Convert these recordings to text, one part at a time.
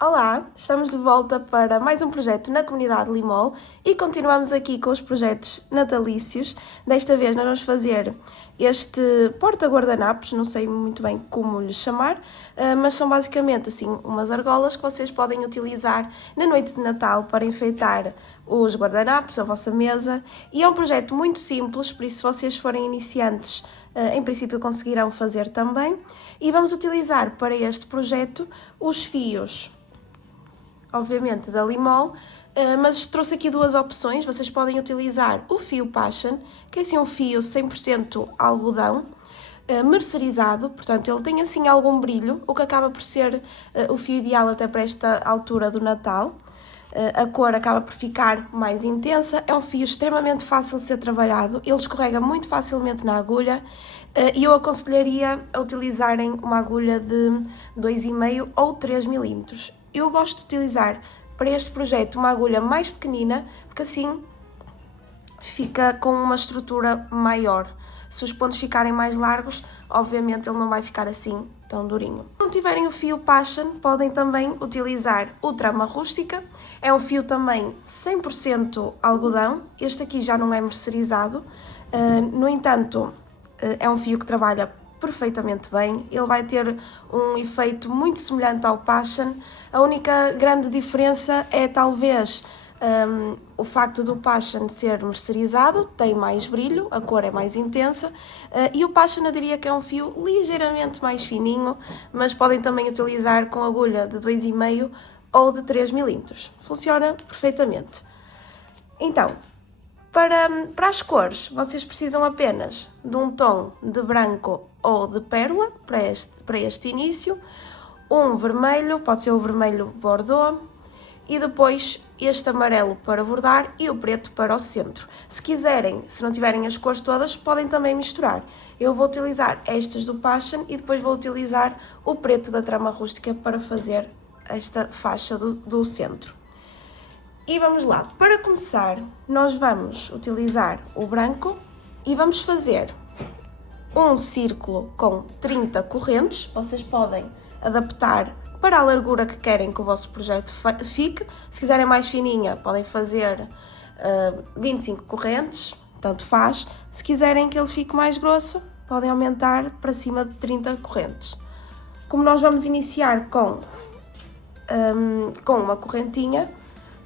Olá, estamos de volta para mais um projeto na comunidade Limol e continuamos aqui com os projetos natalícios. Desta vez nós vamos fazer este porta-guardanapos, não sei muito bem como lhe chamar, mas são basicamente assim umas argolas que vocês podem utilizar na noite de Natal para enfeitar os guardanapos, a vossa mesa. E é um projeto muito simples, por isso se vocês forem iniciantes, em princípio conseguirão fazer também. E vamos utilizar para este projeto os fios, obviamente, da Limol, mas trouxe aqui duas opções. Vocês podem utilizar o fio Passion, que é assim um fio 100% algodão, mercerizado, portanto ele tem assim algum brilho, o que acaba por ser o fio ideal até para esta altura do Natal. A cor acaba por ficar mais intensa, é um fio extremamente fácil de ser trabalhado, ele escorrega muito facilmente na agulha e eu aconselharia a utilizarem uma agulha de 2,5 ou 3 milímetros. Eu gosto de utilizar para este projeto uma agulha mais pequenina, porque assim fica com uma estrutura maior. Se os pontos ficarem mais largos, obviamente ele não vai ficar assim tão durinho. Se não tiverem o fio Passion, podem também utilizar o trama rústica. É um fio também 100% algodão. Este aqui já não é mercerizado. No entanto, é um fio que trabalha perfeitamente bem. Ele vai ter um efeito muito semelhante ao Passion. A única grande diferença é talvez o facto do Passion ser mercerizado, tem mais brilho, a cor é mais intensa, e o Passion eu diria que é um fio ligeiramente mais fininho, mas podem também utilizar com agulha de 2,5 ou de 3 milímetros. Funciona perfeitamente. Então, para as cores, vocês precisam apenas de um tom de branco ou de pérola para este início, um vermelho, pode ser o vermelho Bordeaux, e depois este amarelo para bordar e o preto para o centro. Se quiserem, se não tiverem as cores todas, podem também misturar. Eu vou utilizar estas do Passion e depois vou utilizar o preto da trama rústica para fazer esta faixa do centro. E vamos lá, para começar, nós vamos utilizar o branco e vamos fazer um círculo com 30 correntes. Vocês podem adaptar para a largura que querem que o vosso projeto fique. Se quiserem mais fininha, podem fazer 25 correntes, tanto faz. Se quiserem que ele fique mais grosso, podem aumentar para cima de 30 correntes. Como nós vamos iniciar com uma correntinha,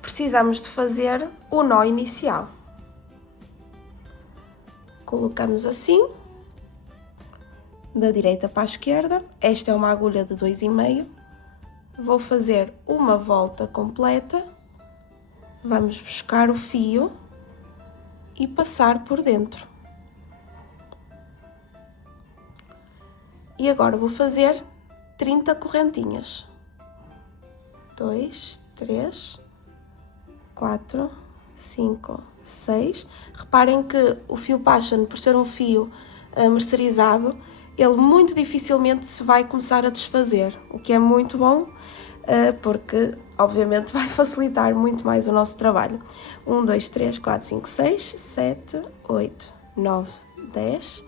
precisamos de fazer o nó inicial. Colocamos assim, da direita para a esquerda. Esta é uma agulha de 2,5. Vou fazer uma volta completa. Vamos buscar o fio e passar por dentro. E agora vou fazer 30 correntinhas. 2, 3, 4, 5, 6. Reparem que o fio Passion, por ser um fio mercerizado, ele muito dificilmente se vai começar a desfazer, o que é muito bom, porque obviamente vai facilitar muito mais o nosso trabalho. 1, 2, 3, 4, 5, 6, 7, 8, 9, 10,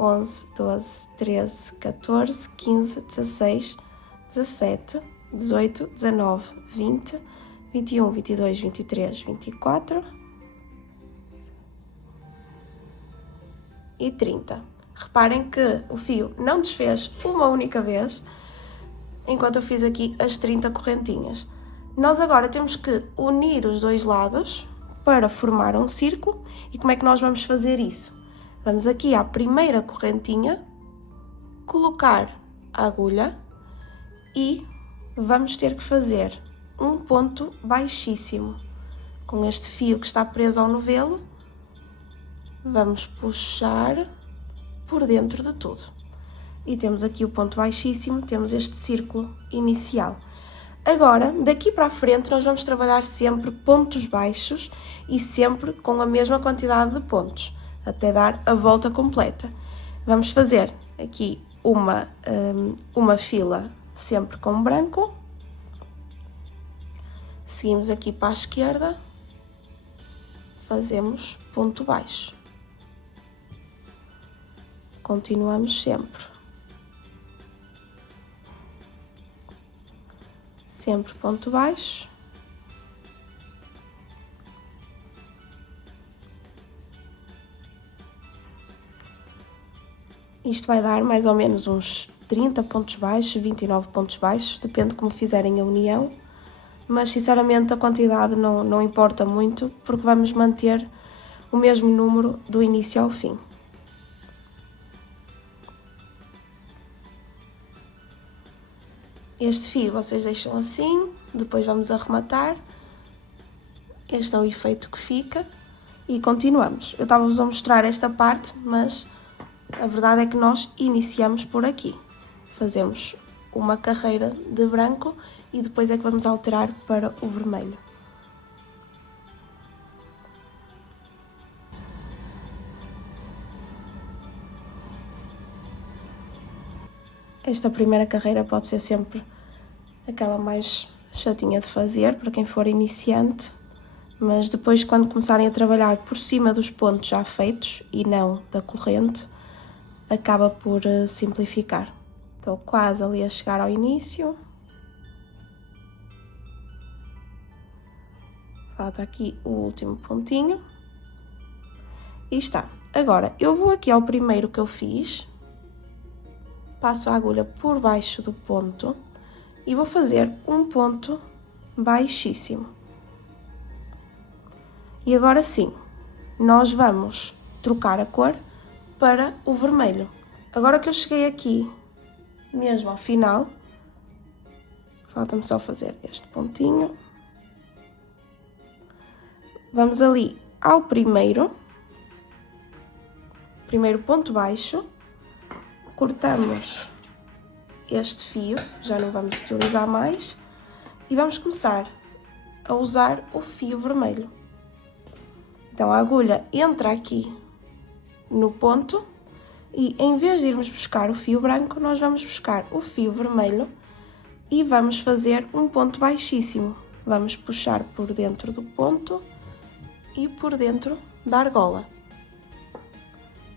11, 12, 13, 14, 15, 16, 17, 18, 19, 20, 21, 22, 23, 24 e 30. Reparem que o fio não desfez uma única vez, enquanto eu fiz aqui as 30 correntinhas. Nós agora temos que unir os dois lados para formar um círculo. E como é que nós vamos fazer isso? Vamos aqui à primeira correntinha, colocar a agulha e vamos ter que fazer um ponto baixíssimo. Com este fio que está preso ao novelo, vamos puxar por dentro de tudo. E temos aqui o ponto baixíssimo, temos este círculo inicial. Agora, daqui para a frente, nós vamos trabalhar sempre pontos baixos e sempre com a mesma quantidade de pontos, até dar a volta completa. Vamos fazer aqui uma fila sempre com branco. Seguimos aqui para a esquerda, fazemos ponto baixo. Continuamos sempre. sempre ponto baixo. Isto vai dar mais ou menos uns 30 pontos baixos, 29 pontos baixos, depende de como fizerem a união, mas sinceramente a quantidade não importa muito, porque vamos manter o mesmo número do início ao fim. Este fio vocês deixam assim, depois vamos arrematar. Este é o efeito que fica e continuamos. Eu estava-vos a mostrar esta parte, mas a verdade é que nós iniciamos por aqui. Fazemos uma carreira de branco e depois é que vamos alterar para o vermelho. Esta primeira carreira pode ser sempre aquela mais chatinha de fazer para quem for iniciante, mas depois, quando começarem a trabalhar por cima dos pontos já feitos e não da corrente, acaba por simplificar. Estou quase ali a chegar ao início. Falta aqui o último pontinho. E está. Agora, eu vou aqui ao primeiro que eu fiz, passo a agulha por baixo do ponto e vou fazer um ponto baixíssimo. E agora sim, nós vamos trocar a cor para o vermelho. Agora que eu cheguei aqui, mesmo ao final, falta-me só fazer este pontinho. Vamos ali ao primeiro ponto baixo, cortamos este fio, já não vamos utilizar mais, e vamos começar a usar o fio vermelho. Então a agulha entra aqui no ponto e em vez de irmos buscar o fio branco, nós vamos buscar o fio vermelho e vamos fazer um ponto baixíssimo. Vamos puxar por dentro do ponto e por dentro da argola.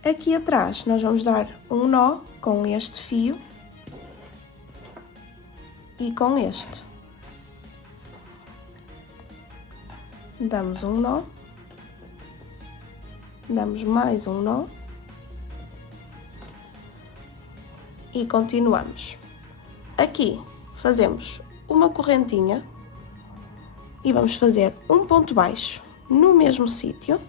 Aqui atrás nós vamos dar um nó com este fio e com este. Damos um nó, damos mais um nó e continuamos. Aqui fazemos uma correntinha e vamos fazer um ponto baixo no mesmo sítio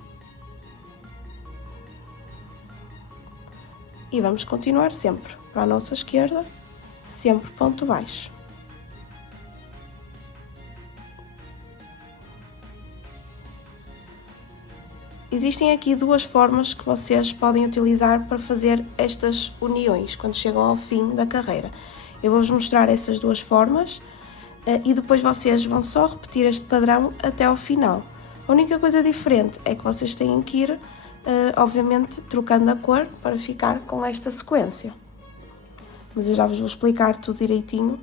e vamos continuar sempre para a nossa esquerda, sempre ponto baixo. Existem aqui duas formas que vocês podem utilizar para fazer estas uniões quando chegam ao fim da carreira. Eu vou-vos mostrar essas duas formas e depois vocês vão só repetir este padrão até ao final. A única coisa diferente é que vocês têm que ir, obviamente, trocando a cor para ficar com esta sequência. Mas eu já vos vou explicar tudo direitinho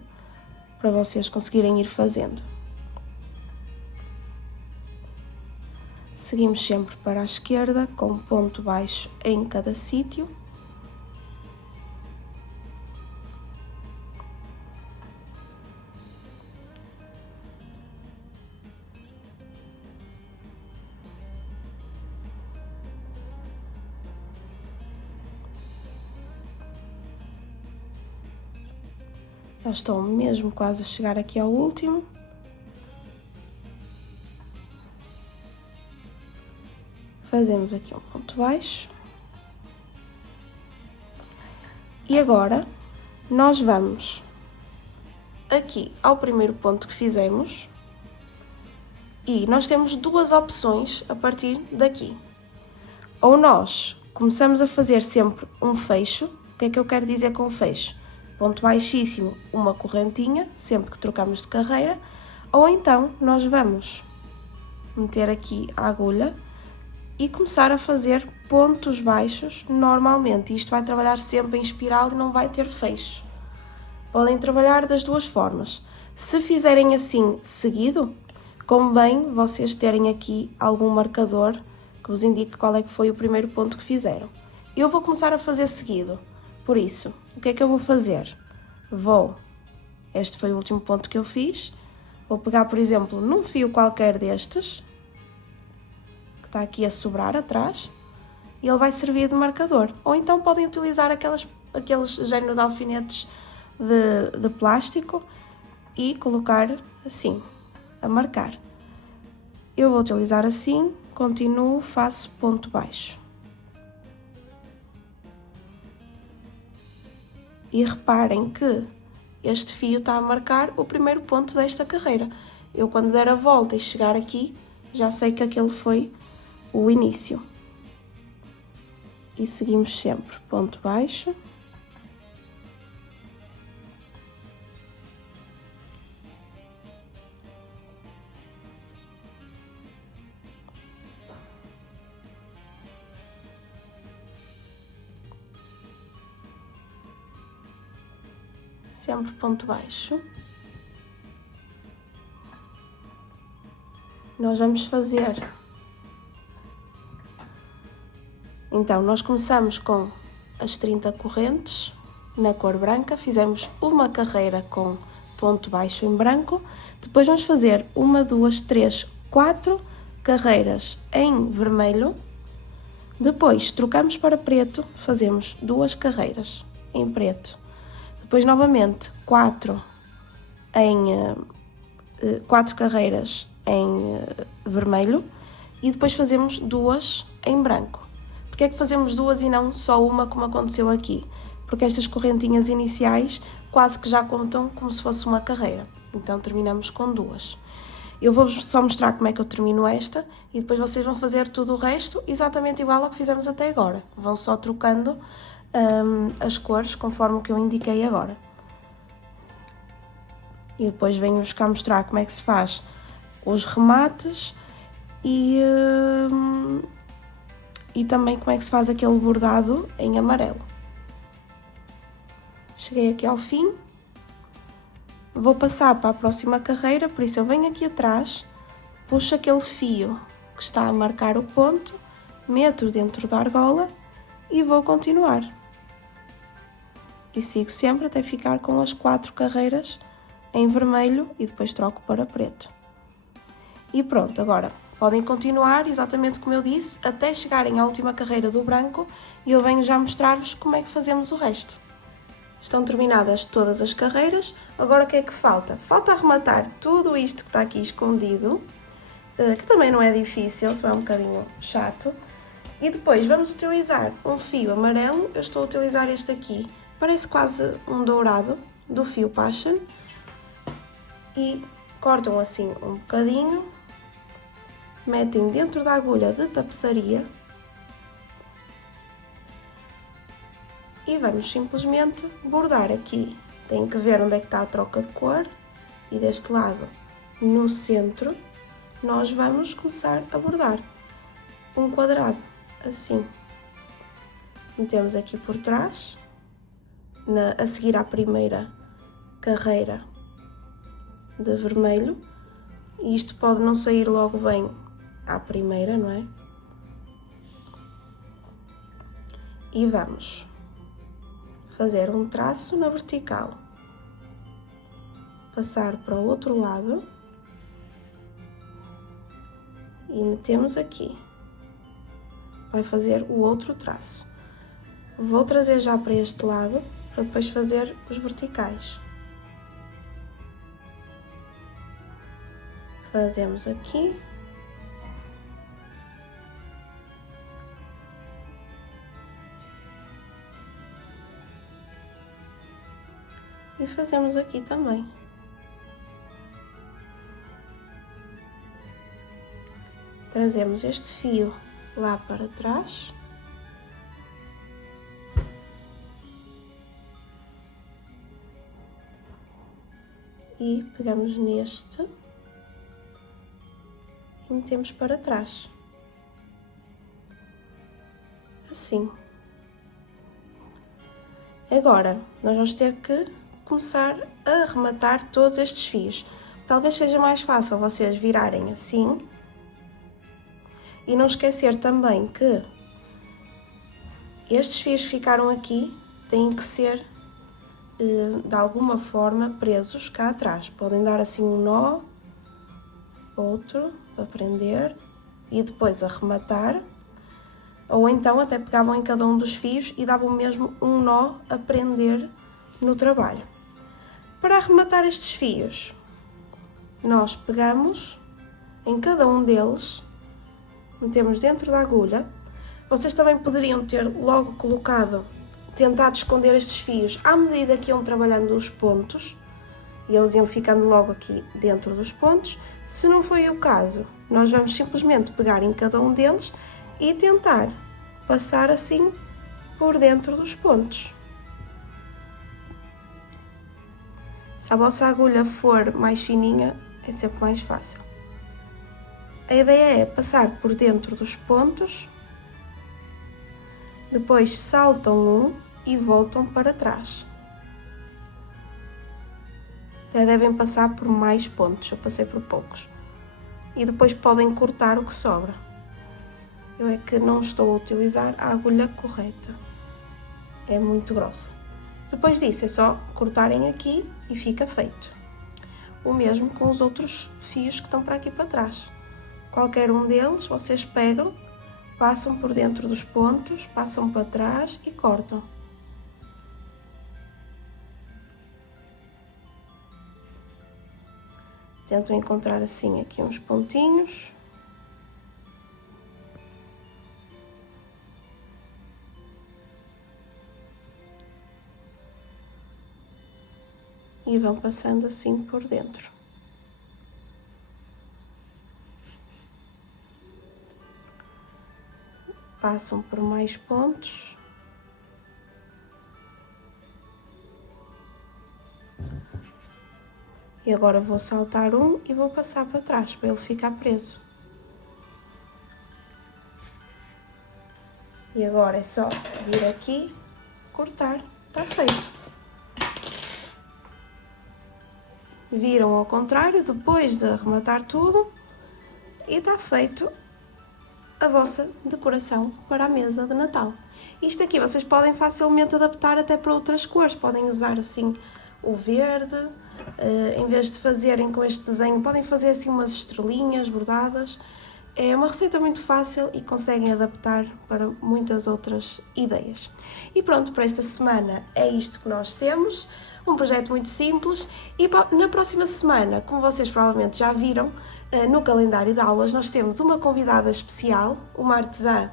para vocês conseguirem ir fazendo. Seguimos sempre para a esquerda, com um ponto baixo em cada sítio. Já estou mesmo quase a chegar aqui ao último. Fazemos aqui um ponto baixo. E agora, nós vamos aqui ao primeiro ponto que fizemos. E nós temos duas opções a partir daqui. Ou nós começamos a fazer sempre um fecho. O que é que eu quero dizer com fecho? Ponto baixíssimo, uma correntinha, sempre que trocamos de carreira. Ou então, nós vamos meter aqui a agulha e começar a fazer pontos baixos normalmente. Isto vai trabalhar sempre em espiral e não vai ter fecho. Podem trabalhar das duas formas. Se fizerem assim seguido, convém vocês terem aqui algum marcador que vos indique qual é que foi o primeiro ponto que fizeram. Eu vou começar a fazer seguido, por isso, o que é que eu vou fazer? Este foi o último ponto que eu fiz, Vou pegar, por exemplo, num fio qualquer destes, que está aqui a sobrar atrás, e ele vai servir de marcador. Ou então podem utilizar aqueles género de alfinetes de plástico e colocar assim, a marcar. Eu vou utilizar assim, continuo, faço ponto baixo. E reparem que este fio está a marcar o primeiro ponto desta carreira. Eu, quando der a volta e chegar aqui, já sei que aquele foi o início. E seguimos sempre ponto baixo. Sempre ponto baixo. Nós vamos fazer. Então, nós começamos com as 30 correntes na cor branca, fizemos uma carreira com ponto baixo em branco, depois vamos fazer 1, 2, 3, 4 carreiras em vermelho, depois trocamos para preto, fazemos 2 carreiras em preto, depois novamente 4 carreiras em vermelho e depois fazemos 2 em branco. Porque é que fazemos 2 e não só uma, como aconteceu aqui? Porque estas correntinhas iniciais quase que já contam como se fosse uma carreira. Então terminamos com 2. Eu vou-vos só mostrar como é que eu termino esta e depois vocês vão fazer tudo o resto exatamente igual ao que fizemos até agora. Vão só trocando as cores conforme o que eu indiquei agora. E depois venho-vos cá mostrar como é que se faz os remates e também como é que se faz aquele bordado em amarelo. Cheguei aqui ao fim, vou passar para a próxima carreira, por isso eu venho aqui atrás, puxo aquele fio que está a marcar o ponto, meto dentro da argola e vou continuar. E sigo sempre até ficar com as 4 carreiras em vermelho e depois troco para preto. E pronto, agora podem continuar exatamente como eu disse, até chegarem à última carreira do branco e eu venho já mostrar-vos como é que fazemos o resto. Estão terminadas todas as carreiras, agora o que é que falta? Falta arrematar tudo isto que está aqui escondido, que também não é difícil, só é um bocadinho chato. E depois vamos utilizar um fio amarelo, eu estou a utilizar este aqui, parece quase um dourado, do fio Passion. E cortam assim um bocadinho. Metem dentro da agulha de tapeçaria e vamos simplesmente bordar aqui. Tem que ver onde é que está a troca de cor e deste lado, no centro, nós vamos começar a bordar um quadrado, assim. Metemos aqui por trás, a seguir à primeira carreira de vermelho, e isto pode não sair logo bem à primeira, não é? E vamos fazer um traço na vertical, passar para o outro lado e metemos aqui. Vai fazer o outro traço. Vou trazer já para este lado, para depois fazer os verticais. Fazemos aqui. E fazemos aqui também. Trazemos este fio lá para trás. E pegamos neste e metemos para trás. Assim. Agora, nós vamos ter que começar a arrematar todos estes fios. Talvez seja mais fácil vocês virarem assim. E não esquecer também que estes fios que ficaram aqui têm que ser de alguma forma presos cá atrás. Podem dar assim um nó outro para prender e depois arrematar, ou então até pegavam em cada um dos fios e davam mesmo um nó a prender no trabalho. Para arrematar estes fios, nós pegamos em cada um deles, metemos dentro da agulha. Vocês também poderiam ter logo tentado esconder estes fios à medida que iam trabalhando os pontos, e eles iam ficando logo aqui dentro dos pontos. Se não foi o caso, nós vamos simplesmente pegar em cada um deles e tentar passar assim por dentro dos pontos. Se a vossa agulha for mais fininha, é sempre mais fácil. A ideia é passar por dentro dos pontos, depois saltam um e voltam para trás. Até devem passar por mais pontos, eu passei por poucos. E depois podem cortar o que sobra. Eu é que não estou a utilizar a agulha correta. É muito grossa. Depois disso é só cortarem aqui e fica feito. O mesmo com os outros fios que estão para aqui para trás. Qualquer um deles vocês pegam, passam por dentro dos pontos, passam para trás e cortam. Tento encontrar assim aqui uns pontinhos. E vão passando assim por dentro. Passam por mais pontos. E agora vou saltar um e vou passar para trás, para ele ficar preso. E agora é só vir aqui, cortar, está feito. Viram ao contrário, depois de arrematar tudo, e está feito a vossa decoração para a mesa de Natal. Isto aqui vocês podem facilmente adaptar até para outras cores, podem usar assim o verde, em vez de fazerem com este desenho, podem fazer assim umas estrelinhas bordadas. É uma receita muito fácil e conseguem adaptar para muitas outras ideias. E pronto, para esta semana é isto que nós temos, um projeto muito simples. E na próxima semana, como vocês provavelmente já viram, no calendário de aulas nós temos uma convidada especial, uma artesã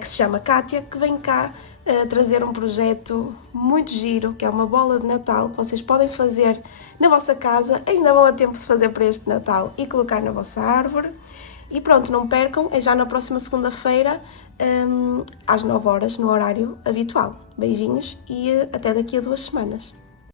que se chama Kátia, que vem cá trazer um projeto muito giro, que é uma bola de Natal, que vocês podem fazer na vossa casa, ainda vão a tempo de fazer para este Natal e colocar na vossa árvore. E pronto, não percam, é já na próxima segunda-feira, às 9 horas, no horário habitual. Beijinhos e até daqui a 2 semanas.